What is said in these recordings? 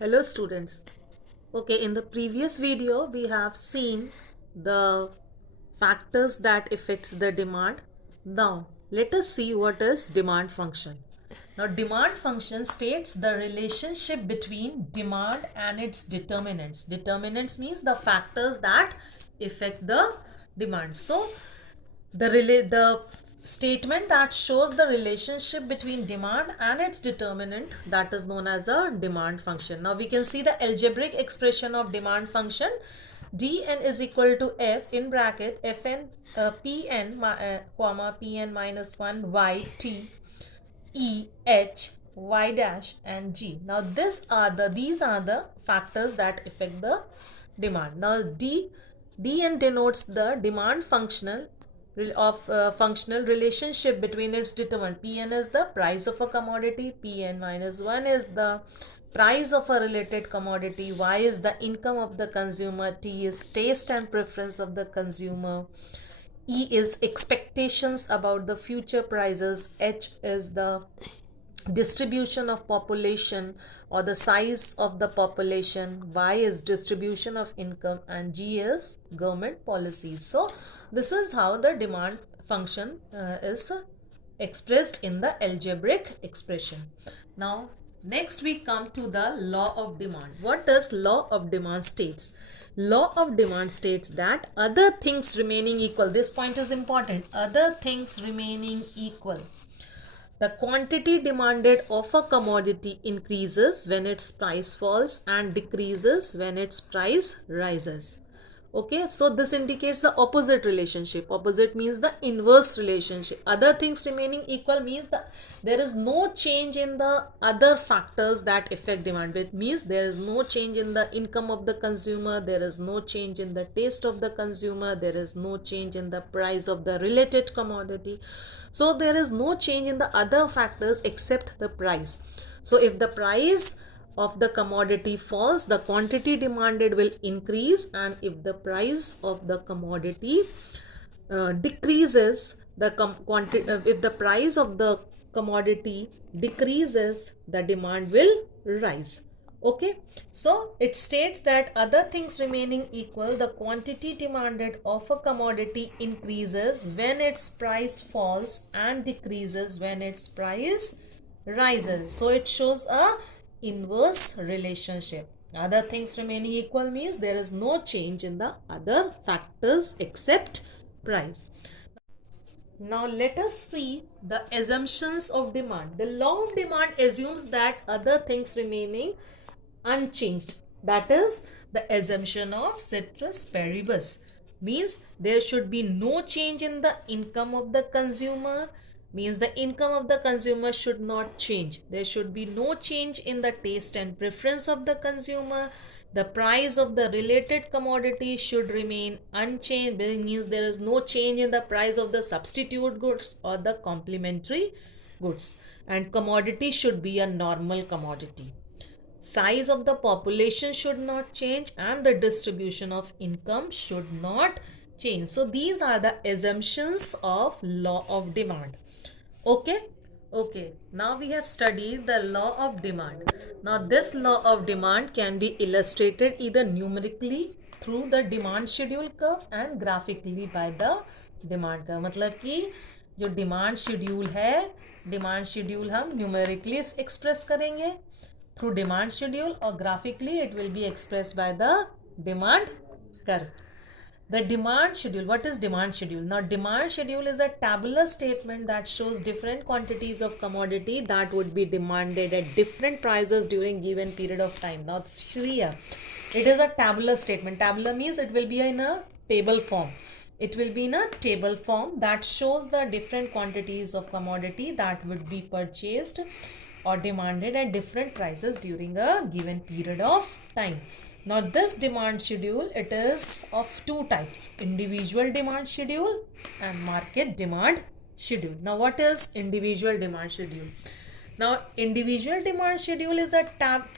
Hello students. Okay, in the previous video we have seen the factors that affects the demand. Now let us see what is demand function. Now demand function states the relationship between demand and its determinants. Determinants means the factors that affect the demand. So the statement that shows the relationship between demand and its determinant, that is known as a demand function. Now we can see the algebraic expression of demand function. Dn is equal to f in bracket fn pn comma pn minus 1 y t e h y dash and g. Now these are the factors that affect the demand. Now dn denotes the demand functional relationship between its determinant. Pn is the price of a commodity, pn minus 1 is the price of a related commodity, y is the income of the consumer, t is taste and preference of the consumer, E is expectations about the future prices, H is the distribution of population or the size of the population, Y is distribution of income, and G is government policies. So this is how the demand function is expressed in the algebraic expression. Now next we come to the law of demand. What does law of demand states? Law of demand states that other things remaining equal, this point is important, other things remaining equal, the quantity demanded of a commodity increases when its price falls and decreases when its price rises. Okay, so this indicates the opposite relationship. Opposite means the inverse relationship. Other things remaining equal means that there is no change in the other factors that affect demand. It means there is no change in the income of the consumer, there is no change in the taste of the consumer, there is no change in the price of the related commodity. So there is no change in the other factors except the price. So if the price of the commodity falls, the quantity demanded will increase, and if the price of the commodity decreases, if the price of the commodity decreases, the demand will rise. Okay, so it states that other things remaining equal, the quantity demanded of a commodity increases when its price falls and decreases when its price rises. So it shows a inverse relationship. Other things remaining equal means there is no change in the other factors except price. Now let us see the assumptions of demand. The law of demand assumes that other things remaining unchanged. That is the assumption of ceteris paribus. Means there should be no change in the income of the consumer. Means the income of the consumer should not change. There should be no change in the taste and preference of the consumer. The price of the related commodity should remain unchanged. Means there is no change in the price of the substitute goods or the complementary goods. And commodity should be a normal commodity. Size of the population should not change, and the distribution of income should not change. So these are the assumptions of law of demand. Okay, now we have studied the law of demand. Now this law of demand can be illustrated either numerically through the demand schedule curve and graphically by the demand curve. मतलब कि जो demand schedule है, demand schedule हम numerically express करेंगे through demand schedule, or graphically it will be expressed by the demand curve. The demand schedule, what is demand schedule? Now demand schedule is a tabular statement that shows different quantities of commodity that would be demanded at different prices during given period of time. Now Shriya, it is a tabular statement. Tabular means it will be in a table form. It will be in a table form that shows the different quantities of commodity that would be purchased or demanded at different prices during a given period of time. Now this demand schedule, it is of two types: individual demand schedule and market demand schedule. Now what is individual demand schedule? Now, individual demand schedule is a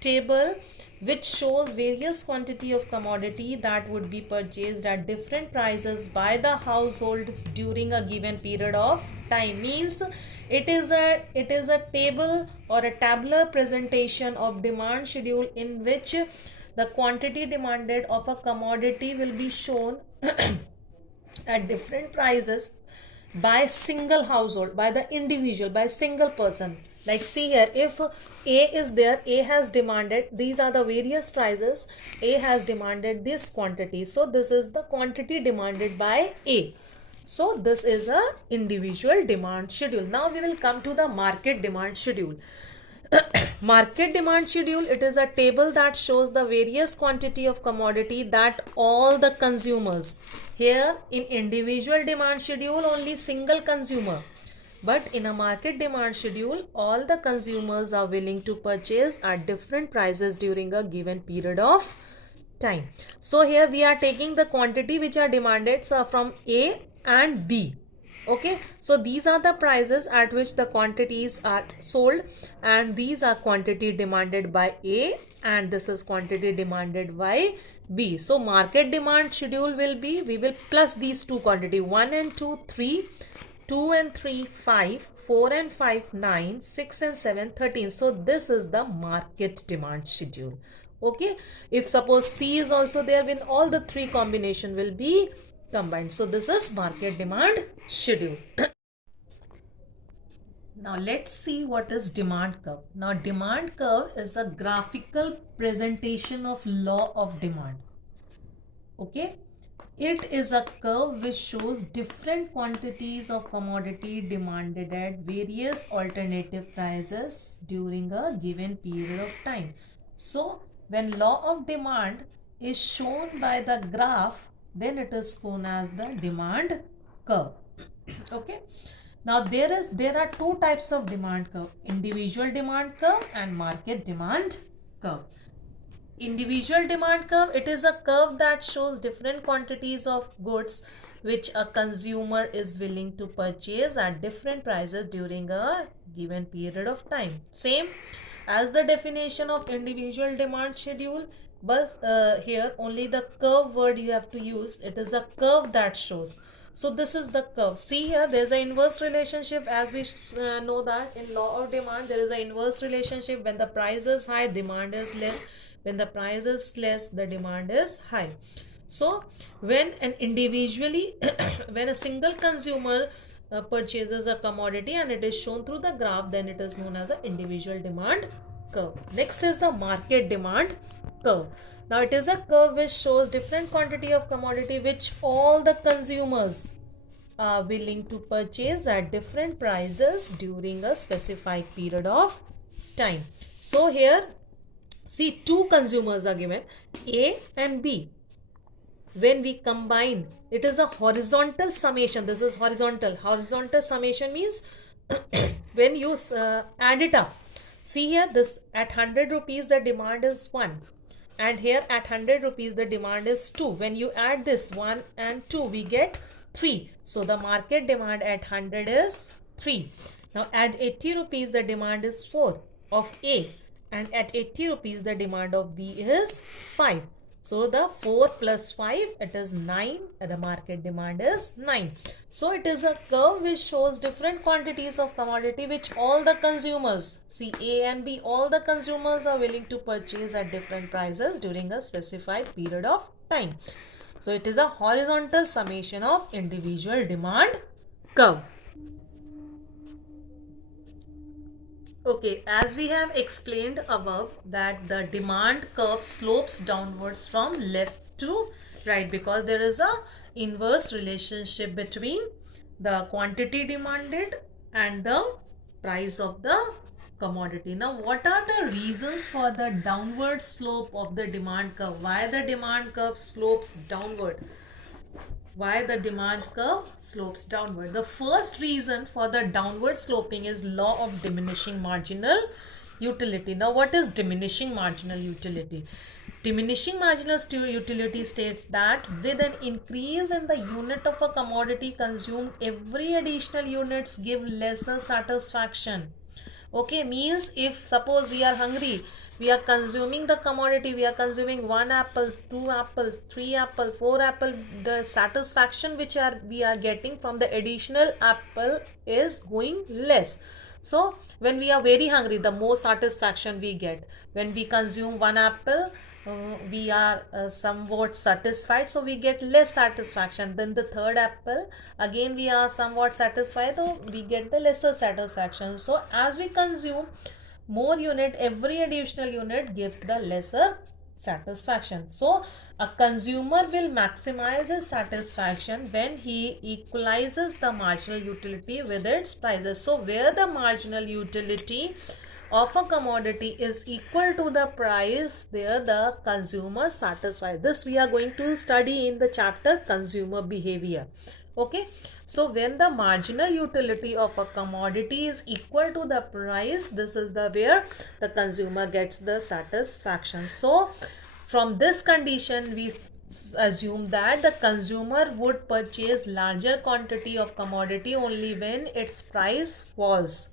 table which shows various quantity of commodity that would be purchased at different prices by the household during a given period of time. Means it is a table or a tabular presentation of demand schedule in which the quantity demanded of a commodity will be shown at different prices by single household, by the individual, by single person. Like see here, if A is there, A has demanded, these are the various prices, A has demanded this quantity, so this is the quantity demanded by A. So this is a individual demand schedule. Now we will come to the market demand schedule. Market demand schedule, it is a table that shows the various quantity of commodity that all the consumers, here in individual demand schedule only single consumer, but in a market demand schedule all the consumers are willing to purchase at different prices during a given period of time. So here we are taking the quantity which are demanded from A and B. Okay, so these are the prices at which the quantities are sold, and these are quantity demanded by A and this is quantity demanded by B. So market demand schedule will be, we will plus these two quantity 1 and 2 3, 2 and 3 5, 4 and 5 9, 6 and 7 13. So this is the market demand schedule. Okay, if suppose C is also there, when all the three combination will be combined. So this is market demand schedule. Now let's see what is demand curve. Now demand curve is a graphical presentation of law of demand. Okay, it is a curve which shows different quantities of commodity demanded at various alternative prices during a given period of time. So when law of demand is shown by the graph, then it is known as the demand curve. Okay, now there are two types of demand curve: individual demand curve and market demand curve. Individual demand curve, it is a curve that shows different quantities of goods which a consumer is willing to purchase at different prices during a given period of time. Same as the definition of individual demand schedule, but here only the curve word you have to use. It is a curve that shows. So this is the curve. See here, there is an inverse relationship, as we know that in law of demand there is an inverse relationship. When the price is high, demand is less. When the price is less, the demand is high. So when an individually when a single consumer purchases a commodity and it is shown through the graph, then it is known as an individual demand curve. Next is the market demand curve. Now it is a curve which shows different quantity of commodity which all the consumers are willing to purchase at different prices during a specified period of time. So here see, two consumers are given, A and B. When we combine, it is a horizontal summation. This is horizontal. Horizontal summation means when you add it up. See here, this at 100 rupees the demand is 1, and here at 100 rupees the demand is 2. When you add this 1 and 2, we get 3. So the market demand at 100 is 3. Now at 80 rupees the demand is 4 of A, and at 80 rupees the demand of B is 5. So the 4 plus 5, it is 9, and the market demand is 9. So it is a curve which shows different quantities of commodity which all the consumers, see A and B, all the consumers are willing to purchase at different prices during a specified period of time. So it is a horizontal summation of individual demand curve. Okay, as we have explained above that the demand curve slopes downwards from left to right because there is a inverse relationship between the quantity demanded and the price of the commodity. Now, what are the reasons for the downward slope of the demand curve? Why the demand curve slopes downward? Why the demand curve slopes downward? The first reason for the downward sloping is law of diminishing marginal utility. Now what is diminishing marginal utility? Diminishing marginal utility states that with an increase in the unit of a commodity consumed, every additional units give lesser satisfaction. Okay, means if suppose we are hungry, we are consuming the commodity, we are consuming 1 apple, 2 apples, 3 apple, 4 apple, the satisfaction which we are getting from the additional apple is going less. So when we are very hungry, the more satisfaction we get. When we consume 1 apple, we are somewhat satisfied, so we get less satisfaction. Then the third apple, again we are somewhat satisfied, so we get the lesser satisfaction. So as we consume more unit, every additional unit gives the lesser satisfaction. So a consumer will maximize his satisfaction when he equalizes the marginal utility with its prices. So where the marginal utility of a commodity is equal to the price, there the consumer satisfies. This we are going to study in the chapter consumer behavior. Okay, so when the marginal utility of a commodity is equal to the price, this is the where the consumer gets the satisfaction. So from this condition we assume that the consumer would purchase larger quantity of commodity only when its price falls.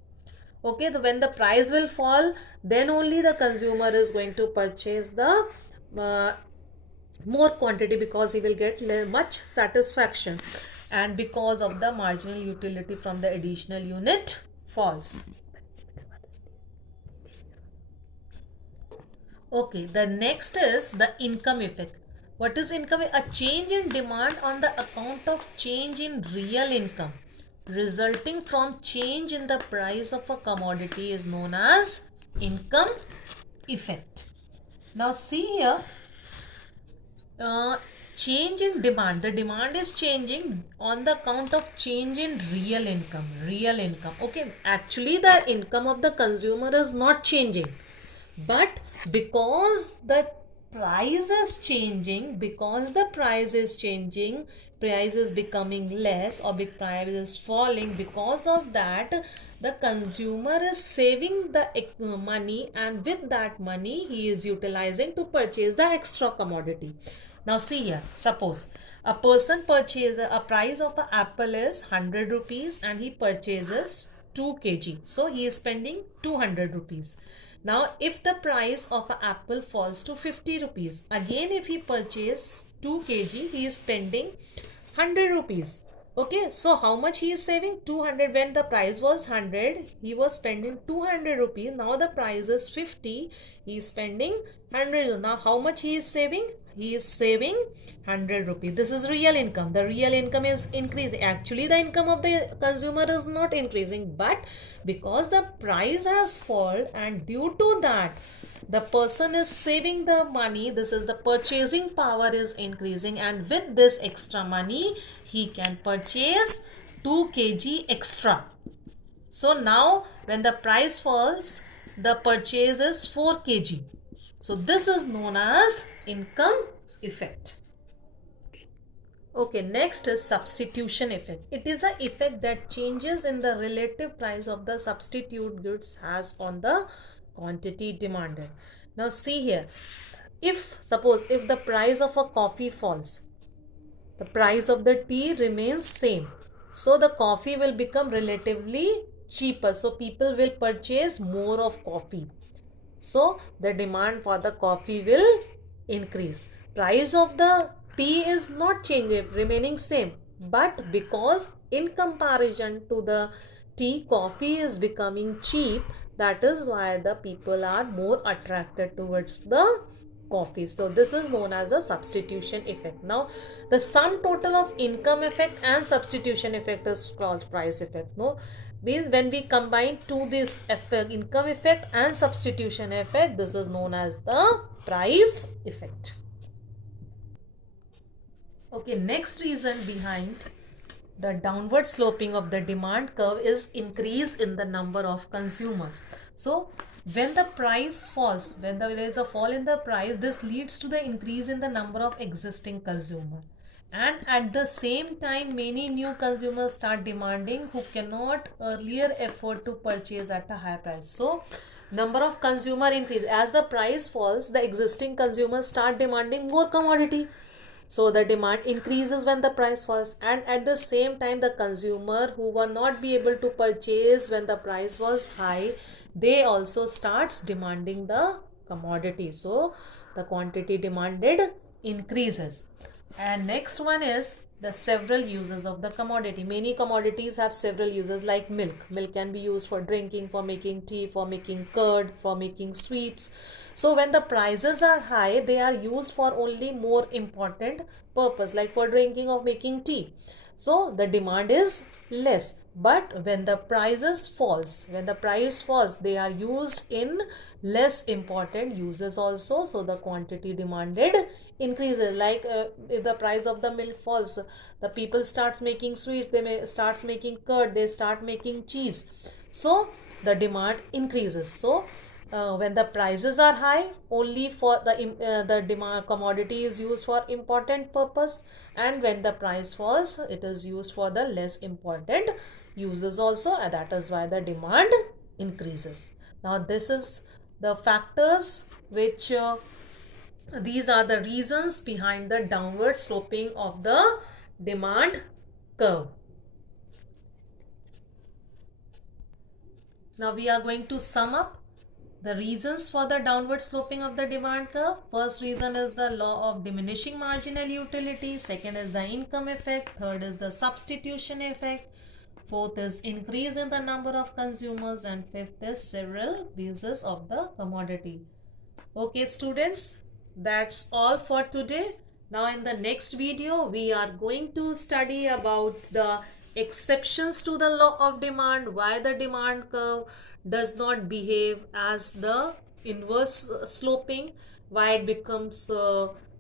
Okay, so when the price will fall, then only the consumer is going to purchase the more quantity, because he will get much satisfaction, and because of the marginal utility from the additional unit falls. Okay, the next is the income effect. What is income? A change in demand on the account of change in real income resulting from change in the price of a commodity is known as income effect. Now see here, change in demand. The demand is changing on the account of change in real income. Real income. Okay, actually the income of the consumer is not changing, but because the price is changing, price is becoming less, or big price is falling, because of that the consumer is saving the money, and with that money he is utilizing to purchase the extra commodity. Now see here, suppose a person purchases, a price of an apple is 100 rupees and he purchases 2 kg. So he is spending 200 rupees. Now if the price of an apple falls to 50 rupees, again if he purchases 2 kg, he is spending 100 rupees. Okay, so how much he is saving? 200. When the price was 100, he was spending 200 rupees. Now the price is 50, he is spending 100. Now how much he is saving? He is saving 100 rupees. This is real income. The real income is increasing. Actually the income of the consumer is not increasing, but because the price has fallen, and due to that the person is saving the money, this is the purchasing power is increasing, and with this extra money he can purchase 2 kg extra. So now when the price falls, the purchase is 4 kg. So this is known as income effect. Okay, next is substitution effect. It is an effect that changes in the relative price of the substitute goods has on the quantity demanded. Now see here, if the price of a coffee falls, the price of the tea remains same, so the coffee will become relatively cheaper, so people will purchase more of coffee, so the demand for the coffee will increase. Price of the tea is not changing, remaining same, but because in comparison to the tea, coffee is becoming cheap, that is why the people are more attracted towards the coffee. So this is known as a substitution effect. Now the sum total of income effect and substitution effect is called price effect. No, means when we combine to this effect, income effect and substitution effect, this is known as the price effect. Okay, next reason behind the downward sloping of the demand curve is increase in the number of consumers. So when the price falls, when there is a fall in the price, this leads to the increase in the number of existing consumers. And at the same time, many new consumers start demanding who cannot earlier afford to purchase at a higher price. So number of consumer increase. As the price falls, the existing consumers start demanding more commodity. So the demand increases when the price falls, and at the same time the consumer who will not be able to purchase when the price was high, they also starts demanding the commodity. So the quantity demanded increases. And next one is the several uses of the commodity. Many commodities have several uses, like milk. Milk can be used for drinking, for making tea, for making curd, for making sweets. So when the prices are high, they are used for only more important purpose, like for drinking or making tea. So the demand is less. But when the prices falls, when the price falls, they are used in less important uses also. So the quantity demanded increases. Like if the price of the milk falls, the people starts making sweets, they may starts making curd, they start making cheese. So the demand increases. So when the prices are high, only for the demand commodity is used for important purpose, and when the price falls, it is used for the less important uses also, and that is why the demand increases. Now this is the factors which these are the reasons behind the downward sloping of the demand curve. Now we are going to sum up the reasons for the downward sloping of the demand curve. First reason is the law of diminishing marginal utility. Second is the income effect. Third is the substitution effect. Fourth is increase in the number of consumers. And fifth is several uses of the commodity. Okay students, that's all for today. Now in the next video, we are going to study about the exceptions to the law of demand, why the demand curve does not behave as the inverse sloping, why it becomes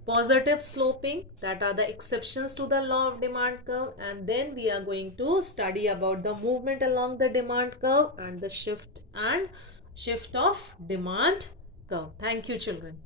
positive sloping. That are the exceptions to the law of demand curve. And then we are going to study about the movement along the demand curve and the shift of demand curve. Thank you children.